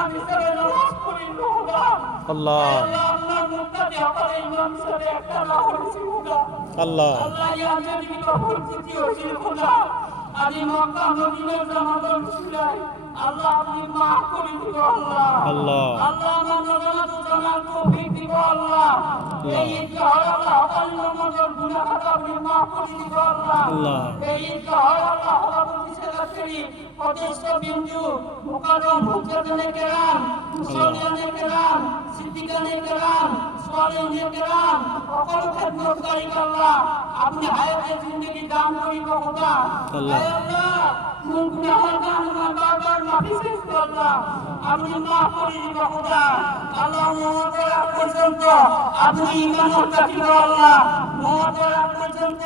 ইমাম হিসেবে নামাজ পড়ি খোদা। আল্লাহ আল্লাহ আপনার মুক্তাদি হকালে ইমাম হিসেবে একটা নাম হয়েছি খোদা। আল্লাহ আল্লাহ ইয়া নবী কবুল চিঠি হয়েছে খোদা। আমি মক্কা মদিনার জামাতের উসিলায় আল্লাহ আপনি মাফ করে দিব আল্লাহ। আল্লাহ আল্লাহ আমার নজরাত জানার তৌফিক দিব আল্লাহ। এই ঈদগাহ আল্লাহ হকালে নামাজের গুনাহ খাতা আপনি মাফ করে দিব আল্লাহ। আল্লাহ এই ঈদগাহ আল্লাহ সভাপতি সেক্রেটারি সদস্য বিন্দু মুকাররম হুজুরগণে কেরাম মুসল্লিয়ানে কেরাম সিদ্দিকানে কেরাম সোয়ালিনে কেরাম সকল খেদমতকারী আল্লাহ আপনি হায়াতে জিন্দেগি দান করিব খোদা। আল্লাহ। হে আল্লাহ কোন গুনাহের কারণে বারবার মাফি চাইছি আল্লাহ আপনি মাফ করে দিব খোদা। আল্লাহ মওয়াতের আগ পর্যন্ত আপনি ইমানত রাখিব আল্লাহ। মওয়াতের আগ পর্যন্ত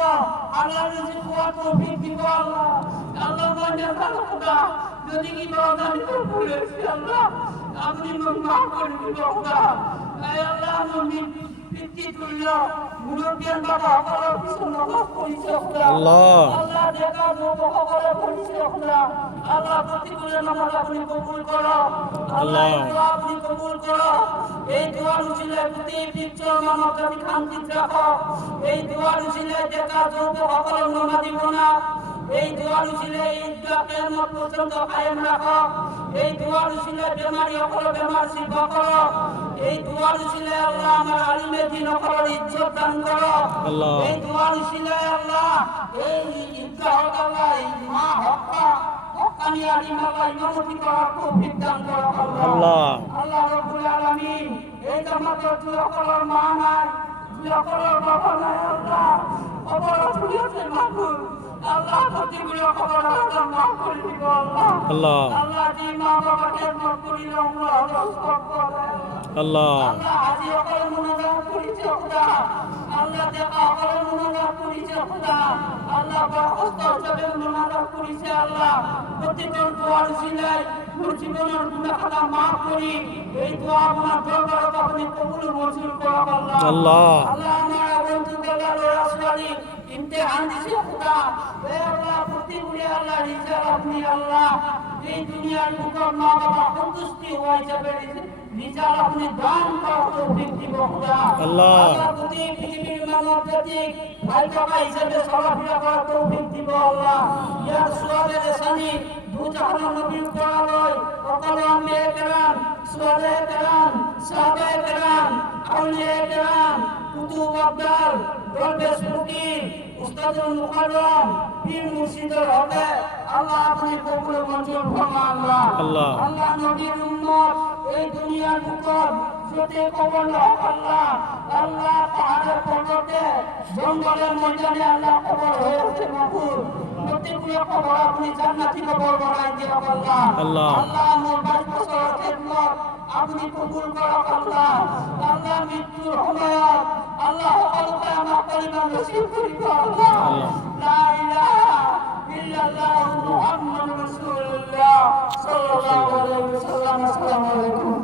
আল্লাহ রিজিক হওয়ার তৌফিক দিব আল্লাহ। আল্লাহ মানের খোদা যদি কি বাদানি করেছি আল্লাহ আপনি মাফ করে দিব খোদা। হে আল্লাহ মুমিন পিতৃ তুল্য মুরব্বিয়ান বাবা সকলের পিছনে নামাজ পড়িছে খোদা। আল্লাহ। আল্লাহ দেখা যুব সকলে পড়িছে খোদা। আল্লাহ প্রতিকূলে নামাজ আপনি কবুল করো আল্লাহ। এই দোয়া আপনি কবুল করো। এই দোয়ার উসিলায় প্রতি পিতৃ মানব জাতি শান্তিতে রাখো। এই দোয়ার উসিলায় দেখা যুব সকলের নামাজ দিব না। এই দোয়ার উসিলায় ঈদগাহ কিয়ামত পর্যন্ত কায়েম রাখো। এই দোয়ার উসিলায় বেমারি সকল বেমার শিফা করো। এই দোয়ার উসিলায় আল্লাহ আমার আলিমের দিন সকলের ইজ্জত দান করো। আল্লাহ। এই দোয়ার উসিলায় আল্লাহ এই ঈদগাহ আল্লাহ এই মা হক্কা হক্কানি আলিম আল্লাহ ইমামতি করার তৌফিক দান করো আল্লাহ। আল্লাহ রাব্বুল আলামিন এই জামাতের দুই সকলের মা নাই দুই সকলের বাবা নাই আল্লাহ খবর শুনিয়েছে মাহবুব আল্লাহ প্রতিগুলো খবর আল্লাহ মাফ করে দিব আল্লাহ। আল্লাহ আল্লাহ যে মা বাবাকে মাফ করিল আল্লাহ রহমত করে আল্লাহ আল্লাহ আজি সকলে মুনাজাত করিছে খোদা। আল্লাহ দেখা সকলে মুনাজাত করিছে খোদা। আল্লাহ বরকত হিসাবে মুনাজাত করিছে আল্লাহ। প্রত্যেকের দোয়ার উসিলায় মোর জীবনের গুনাহ খাতা মাফ করি এই দোয়া আপনার দরবারে আপনি কবুল মঞ্জুর করো আল্লাহ। আল্লাহ। আল্লাহ আমার বন্ধু গেলার রাসূলি ইমতিহান দিছে খোদা। হে আল্লাহ প্রতিগুলি আল্লাহ রিজাল আপনি আল্লাহ এই দুনিয়ার বুকের মা বাবা সন্তুষ্টি হয়ে যাবে রিজাল আপনি দান করার তৌফিক দিব খোদা। আল্লাহ। আল্লাহ প্রতি পৃথিবীর মানব জাতি ভাই বাবা হিসেবে চলাফেরা করার তৌফিক দিব আল্লাহ। ইয়ার সোয়ালে রেসানি দুজাহানের নবীর পরালয় সকল আম্বিয়া কেরাম সোয়ালে কেরাম সাহাবায়ে কেরাম আউলিয়া কেরাম কুতুব আবদাল দরবেশ ফকির উস্তাদুল মুকাররম পীর মুর্শিদের হকে আল্লাহ আপনি কবুল মঞ্জুর ফরমান আল্লাহ। আল্লাহ। আল্লাহ নবীর উম্মত এই দুনিয়ার বুকর যদি কবর হোক আল্লাহ আল্লাহ পাহাড়ের পর্বতে জঙ্গলের ময়দানে আল্লাহ কবর হয়েছে মাহবুব প্রতিগুলো কবর আপনি জান্নাতি কবর বানাই দিও আল্লাহ। আল্লাহ। আল্লাহ মোর 22 বছরের খেদমত আপনি কবুল করো আল্লাহ। আল্লাহ মৃত্যুর সময়ত আল্লাহ সকলকে আমার পরিবার নসিব করিব আল্লাহ। লা ইলাহা ইল্লাল্লাহ মুহাম্মাদুর রাসূলুল্লাহ সাল্লাল্লাহু আলাইহি ওয়াসাল্লাম। আসসালামু আলাইকুম।